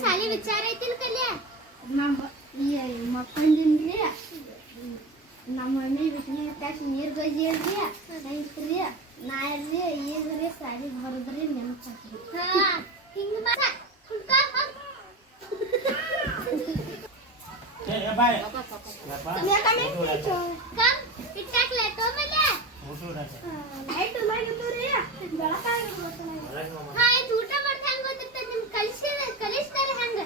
ಶಾಲಿ ವಿಚಾರ ಐತಿಲ್ ಕಲ್ಯ ಮಕ್ಕಂದಿನ್ರಿ ನಮ್ಮ ಮಮ್ಮಿ ಬಿಸಿನೀರ್ ತಾಸ್ ನೀರ್ ಬಜ್ಜಿ ಹೇಳ್ರಿ ಐತ್ರಿ ನಾಳ್ರಿ ಈಗ್ರಿ ಶಾಲಿಗೆ ಬರದ್ರಿ ನೆನಪಾತ್ರಿ ಹಿಂಗ ಬಾಯ್ ಊಟ ಮಾಡ್ತಾ ಹಂಗ ಗೊತ್ತಿರ್ತದೆ ನಿಮ್ ಕಲಿಸ್ತಾರೆ ಹಂಗ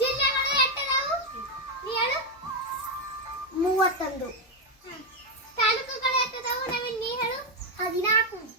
ಜಿಲ್ಲೆಗಳು ಎಷ್ಟದಾವು ನೀ ಹೇಳು 31 ತಾಲೂಕುಗಳು ಎಷ್ಟದಾವು ನವೀನ್ ನೀ ಹೇಳು 14 ನೀ